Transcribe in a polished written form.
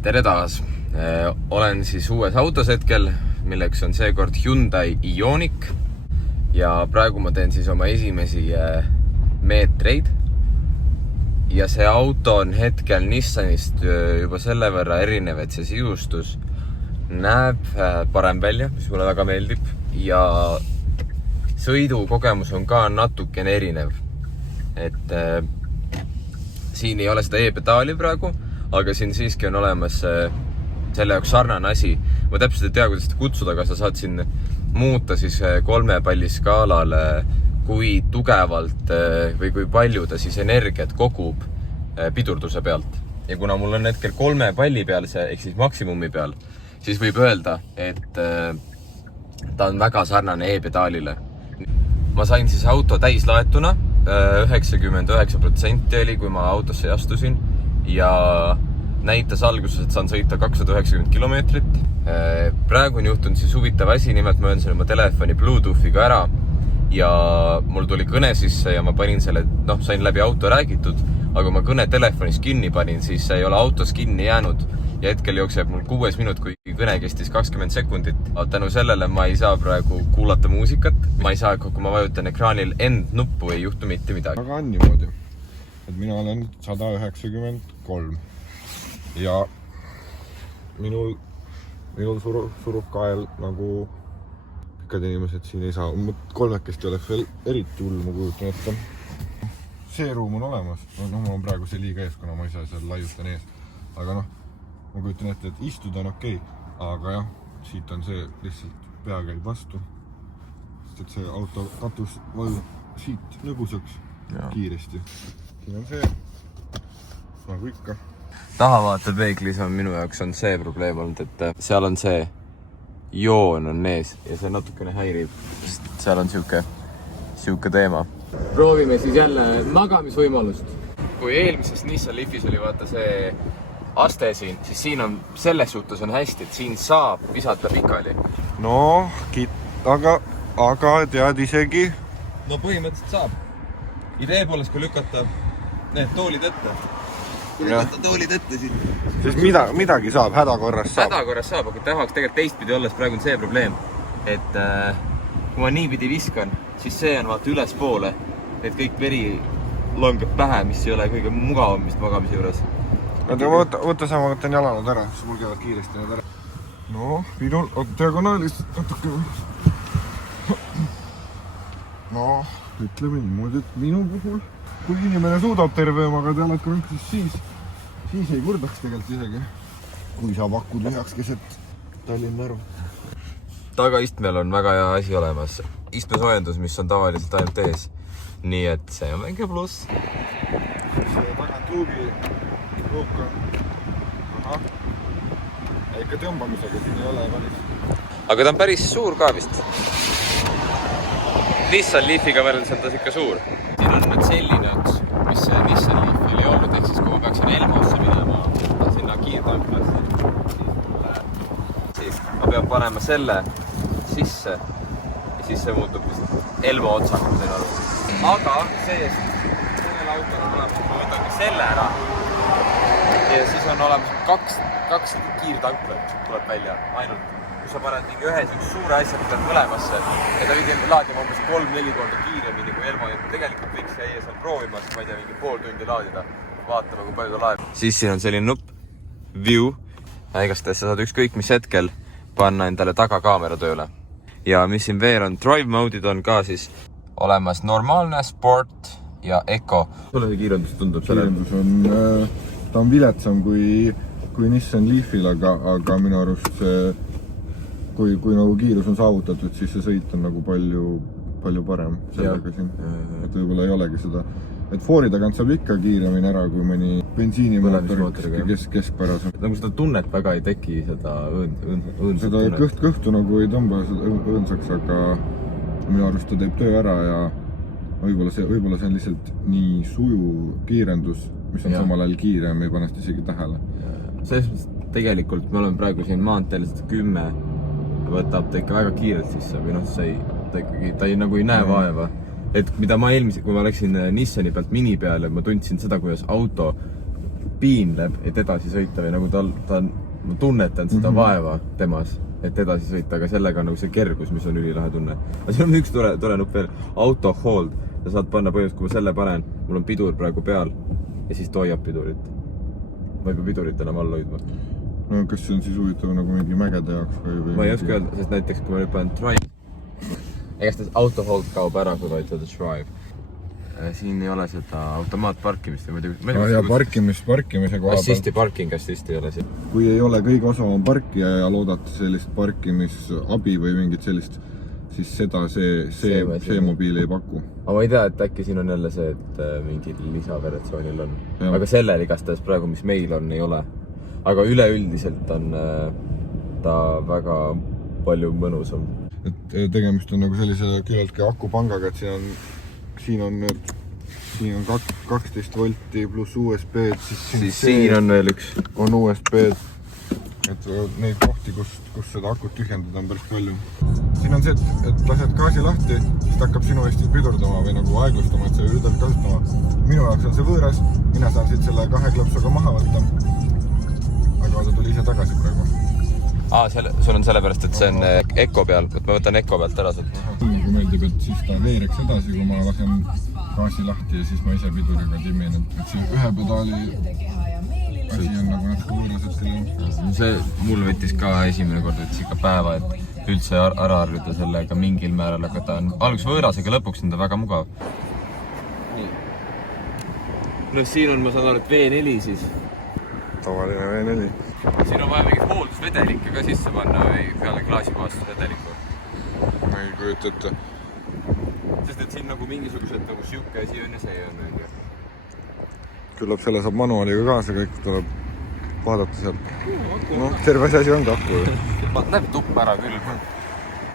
Tere taas! Olen siis uues autos hetkel, milleks on seekord Hyundai Ioniq ja praegu ma teen siis oma esimesi meetreid. Ja see auto on hetkel Nissanist juba selle võrra erinev, et see sisustus näeb parem välja, mis mulle väga meeldib ja sõidukogemus on ka natukene erinev. Et siin ei ole seda e-pedaali praegu, aga siin siiski on olemas selle jaoks sarnane asi. Ma täpselt ei tea, kuidas seda kutsuda, aga sa saad siin muuta siis 3 palli skaalal, kui tugevalt või kui palju ta siis energiat kogub pidurduse pealt. Ja kuna mul on hetkel 3 palli peal see, ehk siis maksimumi peal, siis võib öelda, et ta on väga sarnane e-pedaalile. Ma sain siis auto täislaetuna, 99% oli, kui ma autosse astusin ja näitas alguses, et saan sõita 290 kilomeetrit. Praegu on juhtunud siis huvitav asi, nimelt ma ühendasin oma telefoni Bluetoothiga ära ja mul tuli kõne sisse ja ma panin selle, sain läbi auto räägitud, aga ma kõne telefonis kinni panin, siis ei ole autos kinni jäänud ja hetkel jookseb mul 6 minut, kui kõne kestis 20 sekundit. Tänu sellele ma ei saa praegu kuulata muusikat, ma ei saa, kui ma vajutan ekraanil end nuppu, ei juhtu mitte midagi. Aga on niimoodi, et mina olen 193 ja minul surub kael nagu pikad inimesed siin ei saa. Kolmekesti oleks veel eriti hull, ma kujutan ette. See ruum on olemas, mul on praegu see liiga ees, kuna ma ei saa seal laiutan ees, aga ma kujutan ette, et istuda on okei, aga jah, siit on see lihtsalt pea käib vastu, sest et see auto katus vajub siit lõbusaks kiiresti. Siin on see, nagu ikka. Tahavaate peeglis on minu jaoks on see probleem olnud, et seal on see joon on ees ja see natukene häirib, sest seal on siuke teema. Proovime siis jälle magamisvõimalust. Kui eelmises Nissan Leafis oli vaata see aste siin, siis siin on selles suhtes on hästi, et siin saab visata pikali. No, aga tead isegi? No põhimõtteliselt saab. Idee poolest, kui lükata need toolid ette. Kui lükata toolid ette siin. Siis midagi saab, hädakorras saab. Hädakorras saab, aga tahaks tegelikult teistpidi olles praegu on see probleem, et kui ma niipidi viskan, siis see on vaata üles poole, et kõik veri langeb pähe, mis ei ole kõige mugavam vist magamise juures. Võta sa, ma võtan jalanud ära, siis mul käivad kiiresti need ära. No, minul on diagonaalis natuke. No, ütleme niimoodi, et minu puhul, kui inimene suudab terve omaga tealet, siis ei kurdaks tegelikult isegi. Kui sa pakud üheks keset Tallinna Narva. Tagaistmel on väga hea asi olemas. Istmesoojendus, mis on tavaliselt ainult ees. Nii et see on väike pluss. See tagant luuk on. Ikka tõmbamisega siin ei ole päris. Aga ta on päris suur ka vist. Nissan Leafiga võrreldes on ta ikka suur. Siin on nüüd selline üks, mis Nissan Leafil ei olnud, ehk siis kui ma peaksin Elmosse minema sinna kiirtanklasse, siis ma pean panema selle sisse ja siis see muutub vist Elmo otsaga siin aru. Aga sellel autol on olemas, ma võtan ka selle ära ja siis on olemas kaks kiirtanklat tuleb välja ainult. Kui sa paned mingi ühes üks suure asja, võtad mõlemasse ja ta viidi laadima umbes 3-4 korda kiiremini kui Elmo. Tegelikult võiks jäi seal proovimas, ma ei tea, mingi pool tundi laadida. Vaatame, kui palju ta laeb. Siis siin on selline nupp, view. Igastades sa saad ükskõik mis hetkel panna endale tagakaamera tööle. Ja mis siin veel on, drive mode'id on ka siis olemas normaalne, sport ja eco. Sulle see kiirendus tundub selle? Kiirendus on, ta on viletsam kui Nissan Leafil, aga minu arust see kui nagu kiirus on saavutatud, siis see sõit on nagu palju parem sellega siin. Et võib-olla ei olegi seda. Et Fordi tagant saab ikka kiiremini ära, kui mõni bensiinimootor keskpäras. Nagu seda tunnet väga ei teki, seda õõnsat seda kõhtu nagu ei tõmba õõnsaks, aga minu arust ta teeb töö ära ja võib-olla see on lihtsalt nii sujuv kiirendus, mis on samal ajal kiirem, ei panest isegi tähele. Selles tegelikult me oleme praegu siin maanteel 10 võtab ta ikka väga kiirelt sisse või ta ei näe vaeva. Et mida ma kui ma läksin Nissani pealt mini peale, ma tundsin seda, kuidas auto piinleb, et edasi sõita või nagu ta ma tunnetan seda vaeva temas, et edasi sõita, aga sellega on nagu see kergus, mis on ülilahe tunne. Aga siin on üks tore nupp veel, auto hold. Ja saad panna põhjus, kui ma selle panen, mul on pidur praegu peal ja siis ta hoiab pidurit. Ma ei pea pidurit enam all hoidma. No kas see on siis huvitav nagu mingi mägede jaoks või ma ei oska öelda, sest näiteks kui ma nüüd panen drive, ega seda auto hold kaob ära, kui vaid drive. Siin ei ole seda automaatparkimist ja parkimise koha assisti parking, assisti ei ole siin. Kui ei ole kõige osavam parkija ja loodate sellist parkimisabi või mingit sellist, siis seda see mobiil ei paku. Aga ma ei tea, et äkki siin on jälle see, et mingil lisaversioonil on. Ja. Aga sellel igastahes praegu, mis meil on, ei ole. Aga üleüldiselt on ta väga palju mõnusam. Et tegemist on nagu sellise küllaltki akupangaga, et siin on 12 volti pluss USB-d, siis siin on veel üks. On USB-d, et neid kohti, kus seda akut tühjendada on päris palju. Siin on see, et lased gaasi lahti, siis ta hakkab sinu eest pidurdama või nagu aeglustama, et sa ei üldalt kasutama. Minu jaoks on see võõras, mina saan siit selle 2 klapsuga maha võtta. Aga ta tuli ise tagasi praegu. Sul on sellepärast, et see on Eco peal, et ma võtan Eco pealt ära sealt. Kui meeldib, et siis ta veereks edasi, kui ma lasen gaasi lahti ja siis ma ise piduriga timmin. Et see ühe pedaali asi on nagu natuke võõras hetkel. See mul võttis ka esimene kord, et ikka päeva, et üldse ära harjuda sellega mingil määral, aga ta on alguses võõras, aga lõpuks on ta väga mugav. Nii. No siin on, ma saan aru, et V4 siis. Tavaline V4. Siin on vaja mingit hooldusvedelikke ka sisse panna või peale klaasipuhastusvedelikku. Ma ei kujuta ette. Sest et siin nagu mingisugused nagu siuke asi on ja see on. Küllap selle saab manuaaliga kaasa, kõik tuleb vaadata sealt. No, terve see asi on ka akku. Näeb tupp ära küll.